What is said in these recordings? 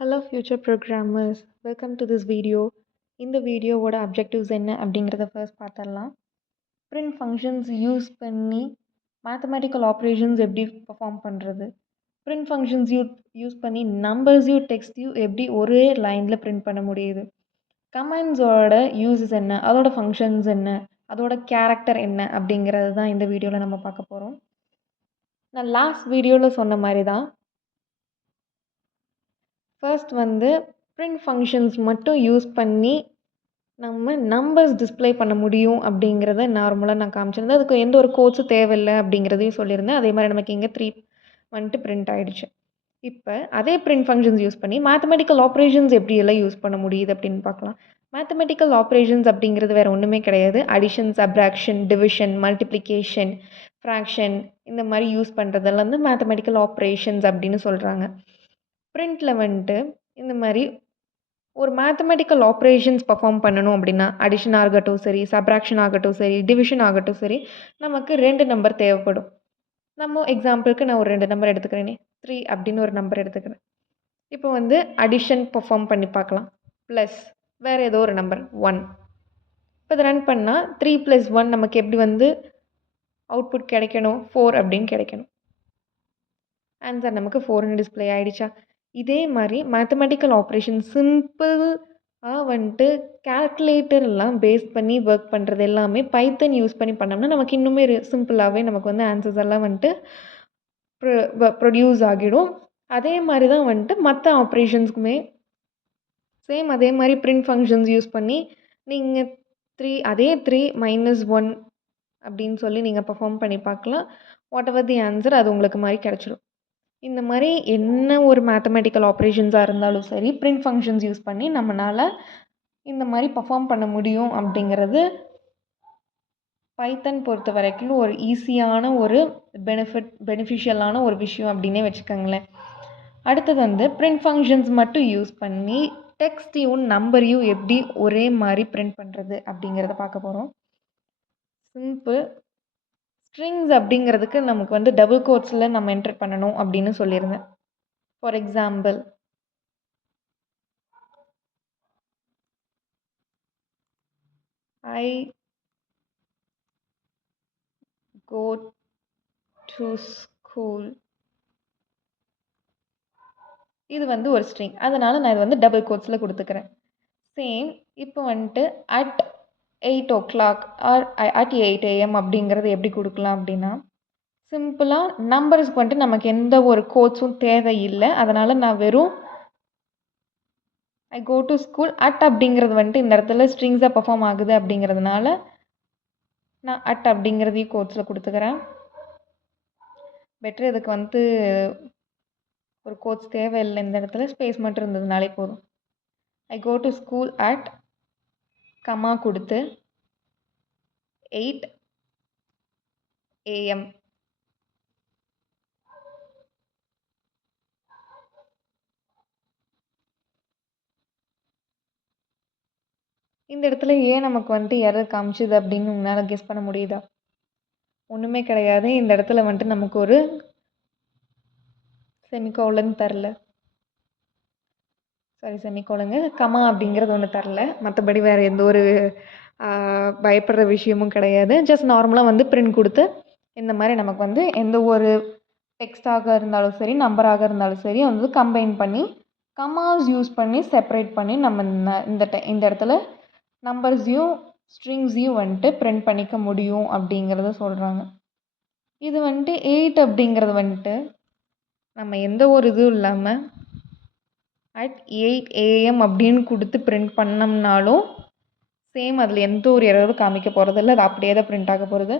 Hello future programmers, welcome to this video. இந்த வீடியோவோட objectives என்ன அப்படிங்கிறத ஃபர்ஸ்ட் பார்த்துடலாம். பிரிண்ட் ஃபங்க்ஷன்ஸ் யூஸ் பண்ணி மேத்தமெட்டிக்கல் ஆப்ரேஷன்ஸ் எப்படி பர்ஃபார்ம் பண்ணுறது, பிரிண்ட் ஃபங்க்ஷன்ஸ் யூஸ் பண்ணி நம்பர்ஸையும் டெக்ஸ்ட்டையும் எப்படி ஒரே லைனில் பிரிண்ட் பண்ண முடியுது, கமெண்ட்ஸோட யூஸஸ் என்ன, அதோட ஃபங்க்ஷன்ஸ் என்ன, அதோட கேரக்டர் என்ன அப்படிங்கிறது தான் இந்த வீடியோவில் நம்ம பார்க்க போகிறோம். நான் லாஸ்ட் வீடியோவில் சொன்ன மாதிரி தான் ஃபர்ஸ்ட் பிரிண்ட் ஃபங்க்ஷன்ஸ் மட்டும் யூஸ் பண்ணி நம்ம நம்பர்ஸ் டிஸ்ப்ளே பண்ண முடியும் அப்படிங்கிறத நார்மலாக நான் காமிச்சிருந்தேன். அதுக்கு எந்த ஒரு கோட்ஸும் தேவையில்லை அப்படிங்கிறதையும் சொல்லியிருந்தேன். அதே மாதிரி நமக்கு இங்கே 3 பிரிண்ட் ஆகிடுச்சு. இப்போ அதே பிரிண்ட் ஃபங்க்ஷன்ஸ் யூஸ் பண்ணி மேத்தமெட்டிக்கல் ஆப்ரேஷன்ஸ் எப்படியெல்லாம் யூஸ் பண்ண முடியுது அப்படின்னு பார்க்கலாம். மேத்தமெட்டிக்கல் ஆப்ரேஷன்ஸ் அப்படிங்கிறது வேறு ஒன்றுமே கிடையாது. Addition, subtraction, division, multiplication, fraction இந்த மாதிரி யூஸ் பண்ணுறதெல்லாம் மேத்தமெட்டிக்கல் ஆப்ரேஷன்ஸ் அப்படின்னு சொல்கிறாங்க. பிரிண்ட்டில் இந்த மாதிரி ஒரு மேத்தமெட்டிக்கல் ஆப்ரேஷன்ஸ் பர்ஃபார்ம் பண்ணணும் அப்படின்னா அடிஷன் ஆகட்டும் சரி, சப்ராக்ஷன் ஆகட்டும் சரி, டிவிஷன் ஆகட்டும் சரி, நமக்கு 2 நம்பர் தேவைப்படும். நம்ம எக்ஸாம்பிளுக்கு நான் ஒரு 2 நம்பர் எடுத்துக்கிறேனே, 3 அப்படின்னு ஒரு நம்பர் எடுத்துக்கிறேன். இப்போ அடிஷன் பர்ஃபார்ம் பண்ணி பார்க்கலாம். ப்ளஸ் வேறு ஏதோ ஒரு நம்பர் 1. இப்போ இதை ரன் பண்ணால் 3 + 1 நமக்கு எப்படி அவுட்புட் கிடைக்கணும், 4 அப்படின்னு கிடைக்கணும். ஆன்சர் நமக்கு 4ன்னு டிஸ்பிளே ஆகிடுச்சா? இதே மாதிரி மேத்தமெட்டிக்கல் ஆப்ரேஷன் சிம்பிளாக கால்குலேட்டர்லாம் பேஸ் பண்ணி ஒர்க் பண்ணுறது எல்லாமே பைத்தன் யூஸ் பண்ணி பண்ணோம்னா நமக்கு இன்னுமே சிம்பிளாகவே நமக்கு ஆன்சர்ஸ் எல்லாம் ப்ரொடியூஸ் ஆகிடும். அதே மாதிரி தான் மற்ற ஆப்ரேஷன்ஸுக்குமே சேம் அதே மாதிரி பிரிண்ட் ஃபங்க்ஷன்ஸ் யூஸ் பண்ணி நீங்கள் 3 -1 அப்படின்னு சொல்லி நீங்கள் பர்ஃபார்ம் பண்ணி பார்க்கலாம். வாட் எவர் தி ஆன்சர் அது உங்களுக்கு மாதிரி கிடச்சிடும். இந்த மாதிரி என்ன ஒரு மேத்தமெட்டிக்கல் ஆப்ரேஷன்ஸாக இருந்தாலும் சரி, பிரிண்ட் ஃபங்க்ஷன்ஸ் யூஸ் பண்ணி நம்மளால் இந்த மாதிரி பர்ஃபார்ம் பண்ண முடியும் அப்படிங்கிறது பைத்தன் பொறுத்த வரைக்கும் ஒரு ஈஸியான ஒரு பெனிஃபிஷியலான ஒரு விஷயம் அப்படின்னே வச்சுக்கோங்களேன். அடுத்தது பிரிண்ட் ஃபங்க்ஷன்ஸ் மட்டும் யூஸ் பண்ணி டெக்ஸ்ட்டையும் நம்பரையும் எப்படி ஒரே மாதிரி பிரிண்ட் பண்ணுறது அப்படிங்கிறத பார்க்க போகிறோம். சிம்பிள். ஸ்ட்ரிங்ஸ் அப்படிங்கிறதுக்கு நமக்கு டபுள் கோட்ஸில் நம்ம என்டர் பண்ணணும் அப்படின்னு சொல்லியிருந்தேன். For example, I go to school. இது ஒரு ஸ்ட்ரிங். அதனால் நான் இது டபுள் கோட்ஸில் கொடுத்துக்கிறேன். சேம் இப்போ at 8 o'clock R at 8 AM அப்படிங்கிறது எப்படி கொடுக்கலாம் அப்படின்னா, சிம்பிளாக நம்பர்ஸ்க்கு நமக்கு எந்த ஒரு கோட்ஸும் தேவையில்லை. அதனால் நான் வெறும் I go to school at அப்படிங்கிறது இந்த இடத்துல ஸ்ட்ரிங்ஸாக பர்ஃபார்ம் ஆகுது அப்படிங்கிறதுனால நான் at அப்படிங்கிறதையும் கோட்ஸில் கொடுத்துக்கிறேன். பெட்டர் இதுக்கு ஒரு கோட்ஸ் தேவையில்லை. இந்த இடத்துல ஸ்பேஸ் மட்டும் இருந்ததுனாலே போதும். I go to school at comma கொடுத்து 8 AM. இந்த இடத்துல ஏன் நமக்கு எரர் காமிச்சுது அப்படின்னு உங்களால் கெஸ் பண்ண முடியுதா? ஒன்றுமே கிடையாது. இந்த இடத்துல நமக்கு ஒரு செமிகோலன் தரல. செமிகோலங்க கமா அப்படிங்கிறது ஒன்று தரல. மற்றபடி வேறு எந்த ஒரு பயப்படுற விஷயமும் கிடையாது. ஜஸ்ட் நார்மலாக பிரிண்ட் கொடுத்து இந்த மாதிரி நமக்கு எந்த ஒரு டெக்ஸ்டாக இருந்தாலும் சரி, நம்பராக இருந்தாலும் சரி கம்பைன் பண்ணி கமாஸ் யூஸ் பண்ணி செப்பரேட் பண்ணி நம்ம இந்த இடத்துல நம்பர்ஸையும் ஸ்ட்ரிங்ஸையும் பிரிண்ட் பண்ணிக்க முடியும் அப்படிங்கிறத சொல்கிறாங்க. இது 8 அப்படிங்கிறது நம்ம எந்த ஒரு இதுவும் இல்லாமல் at 8 AM அப்படின்னு கொடுத்து பிரிண்ட் பண்ணோம்னாலும் சேம் அதில் எந்த ஒரு எரரும் காமிக்க போகிறதில்ல. அது அப்படியே தான் பிரிண்ட் ஆக போகிறது.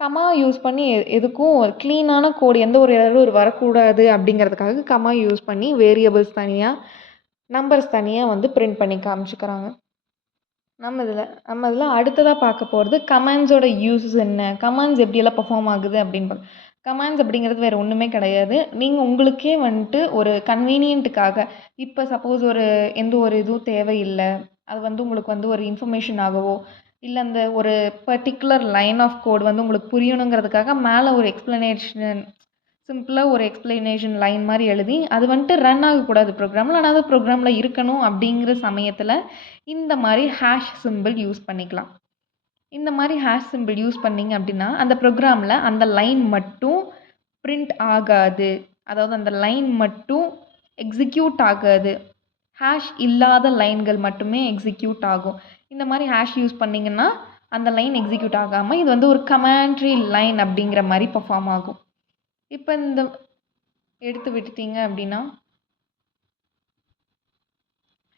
கமா யூஸ் பண்ணி எதுக்கும் க்ளீனான கோடு எந்த ஒரு எரரும் வரக்கூடாது அப்படிங்கிறதுக்காக கமா யூஸ் பண்ணி வேரியபிள்ஸ் தனியாக, நம்பர்ஸ் தனியாக பிரிண்ட் பண்ணி காமிச்சிக்கிறாங்க. நம்ம இதில் அடுத்ததாக பார்க்க போகிறது கமாண்ட்ஸோட யூஸஸ் என்ன, கமாண்ட்ஸ் எப்படியெல்லாம் பர்ஃபார்ம் ஆகுது அப்படின்னு கமாண்ட்ஸ் அப்படிங்கிறது வேறு ஒன்றுமே கிடையாது. நீங்கள் உங்களுக்கே ஒரு கன்வீனியன்ட்டுக்காக இப்போ சப்போஸ் எந்த ஒரு இதுவும் தேவையில்லை, அது உங்களுக்கு ஒரு இன்ஃபர்மேஷன் ஆகவோ இல்லை அந்த ஒரு பர்டிகுலர் லைன் ஆஃப் கோட் உங்களுக்கு புரியணுங்கிறதுக்காக மேலே ஒரு எக்ஸ்ப்ளனேஷன் சிம்பிளாக ஒரு எக்ஸ்ப்ளனேஷன் லைன் மாதிரி எழுதி அது வந்துட்டு ரன் ஆகக்கூடாது ப்ரோக்ராமில், ஆனால் அது ப்ரோக்ராமில் இருக்கணும் அப்படிங்கிற சமயத்தில் இந்த மாதிரி ஹேஷ் சிம்பிள் யூஸ் பண்ணிக்கலாம். இந்த மாதிரி ஹேஷ் சிம்பிள் யூஸ் பண்ணிங்க அப்படின்னா அந்த ப்ரோக்ராமில் அந்த லைன் மட்டும் பிரிண்ட் ஆகாது, அதாவது அந்த லைன் மட்டும் எக்ஸிக்யூட் ஆகாது. ஹேஷ் இல்லாத லைன்கள் மட்டுமே எக்ஸிக்யூட் ஆகும். இந்த மாதிரி ஹேஷ் யூஸ் பண்ணிங்கன்னா அந்த லைன் எக்ஸிக்யூட் ஆகாமல் இது வந்து ஒரு கமாண்ட்ரி லைன் அப்படிங்கிற மாதிரி பெர்ஃபார்ம் ஆகும். இப்போ இந்த எடுத்து விட்டுட்டீங்க அப்படின்னா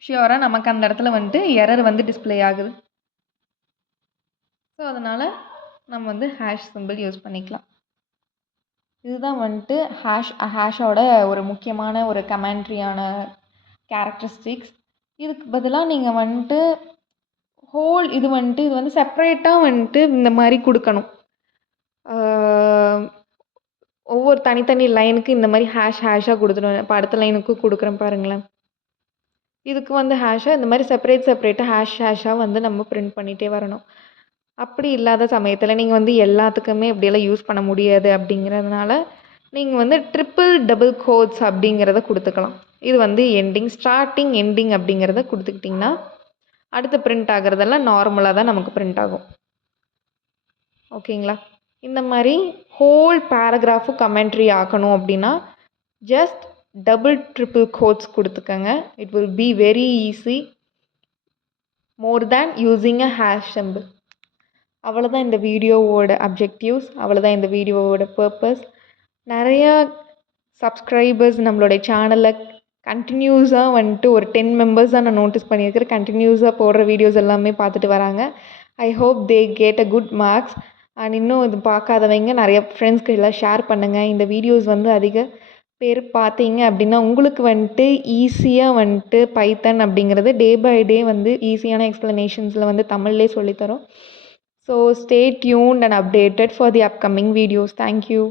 ஷியோராக நமக்கு அந்த இடத்துல வந்துட்டு எரர் வந்து டிஸ்பிளே ஆகுது. ஸோ அதனால் நம்ம வந்து ஹேஷ் சிம்பிள் யூஸ் பண்ணிக்கலாம். இதுதான் வந்துட்டு ஹேஷோட ஒரு முக்கியமான ஒரு கமாண்ட்ரியான கேரக்டரிஸ்டிக்ஸ். இதுக்கு பதிலாக நீங்கள் வந்துட்டு இது வந்து செப்பரேட்டாக வந்துட்டு இந்த மாதிரி கொடுக்கணும். ஒவ்வொரு தனித்தனி லைனுக்கு இந்த மாதிரி ஹேஷாக கொடுத்துடுவேன். இப்போ அடுத்த லைனுக்கு கொடுக்குறேன் பாருங்களேன். இதுக்கு வந்து ஹேஷாக இந்த மாதிரி செப்பரேட்டாக ஹேஷாக வந்து நம்ம பிரிண்ட் பண்ணிகிட்டே வரணும். அப்படி இல்லாத சமயத்தில் நீங்கள் வந்து எல்லாத்துக்குமே இப்படியெல்லாம் யூஸ் பண்ண முடியாது அப்படிங்கிறதுனால நீங்கள் வந்து ட்ரிபிள் டபுள் கோட்ஸ் அப்படிங்கிறத கொடுத்துக்கலாம். இது வந்து ஸ்டார்டிங் எண்டிங் அப்படிங்கிறத கொடுத்துக்கிட்டிங்கன்னா அடுத்து பிரிண்ட் ஆகிறதெல்லாம் நார்மலாக தான் நமக்கு பிரிண்ட் ஆகும். ஓகேங்களா? இந்த மாதிரி ஹோல் பேராகிராஃபும் கமெண்ட்ரி ஆக்கணும் அப்படின்னா ஜஸ்ட் டபுள் ட்ரிபிள் கோட்ஸ் கொடுத்துக்கங்க. It will be very easy, more than using a hash symbol. அவ்வளோதான் இந்த வீடியோவோட அப்ஜெக்டிவ்ஸ், அவ்வளோதான் இந்த வீடியோவோட பர்பஸ். நிறையா சப்ஸ்கிரைபர்ஸ் நம்மளுடைய சேனலில் கண்டினியூஸாக வந்துட்டு ஒரு 10 மெம்பர்ஸ் தான் நான் நோட்டீஸ் பண்ணியிருக்கிறேன். கண்டினியூஸாக போடுற வீடியோஸ் எல்லாமே பார்த்துட்டு வராங்க. I hope they get a good marks. And இன்னும் இது பார்க்காதவங்க நிறைய ஃப்ரெண்ட்ஸ்க்கு எல்லாம் ஷேர் பண்ணுங்கள். இந்த வீடியோஸ் வந்து அதிக பேர் பார்த்தீங்க அப்படின்னா உங்களுக்கு வந்துட்டு ஈஸியாக வந்துட்டு பைத்தன் அப்படிங்கிறது டே பை டே வந்து ஈஸியான எக்ஸ்ப்ளனேஷன்ஸில் வந்து தமிழ்லேயே சொல்லித்தரோம். So stay tuned and updated for the upcoming videos. Thank you.